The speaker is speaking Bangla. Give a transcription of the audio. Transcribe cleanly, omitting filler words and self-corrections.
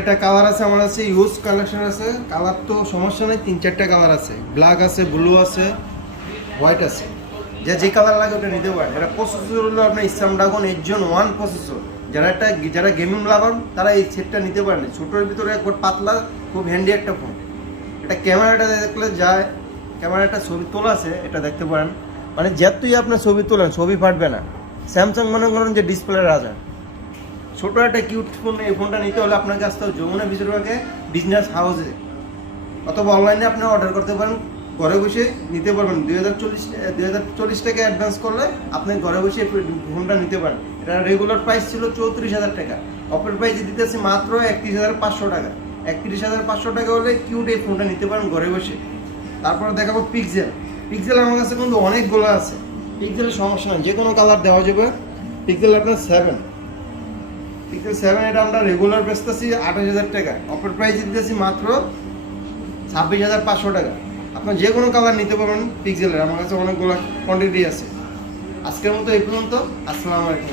এটা কালার আছে আমার কাছে, ইউজ কালেকশন আছে। কালার তো সমস্যা নেই, 3-4টা কালার আছে, ব্ল্যাক আছে, ব্লু আছে, হোয়াইট আছে। যে কালার লাগে ওটা নিতে পারেন। এটা প্রসেসর হলো আপনার স্ন্যাপড্রাগন 8 Gen 1 প্রসেসর। যারা গেমিং লাভার তারা এই সেটটা নিতে পারেন। ছোটোর ভিতরে একবার পাতলা, খুব হ্যান্ডি একটা ফোন। এটা ক্যামেরাটা দেখলে যায়, ক্যামেরাটা ছবি তোলা আছে, এটা দেখতে পারেন। মানে যতই আপনার ছবি তোলেন ছবি ফাটবে না। স্যামসাং মনে করেন যে ডিসপ্লে রাজা। ছোটো একটা কিউট ফোন, এই ফোনটা নিতে হলে আপনাকে আসতে হবে যমুনা বেশিরভাগে বিজনেস হাউসে, অথবা অনলাইনে আপনি অর্ডার করতে পারেন। ঘরে বসে নিতে পারবেন। 2040 টাকা অ্যাডভান্স করলে আপনি ঘরে বসে ফোনটা নিতে পারেন। এটা রেগুলার প্রাইস ছিল 34,000 টাকা, অফার প্রাইসে দিতেছি মাত্র 31,500 টাকা। 31,500 টাকা হলে কিউট এই ফোনটা নিতে পারেন ঘরে বসে। তারপরে দেখাবো পিক্সেল আমার কাছে কিন্তু অনেকগুলো আছে। পিক্সেলের সমস্যা নেই, যে কোনো কালার দেওয়া যাবে। পিক্সেল আপনার 7 এটা আমরা রেগুলার বেচতেছি 28,000 টাকা, অফার প্রাইস দিতেছি মাত্র 26,500 টাকা। আপনার যে কোনো কালার নিতে পারবেন পিক্সেলের, আমার কাছে অনেকগুলো কোয়ান্টিটি আছে। আজকের মতো এই পর্যন্ত। আসসালামু আলাইকুম।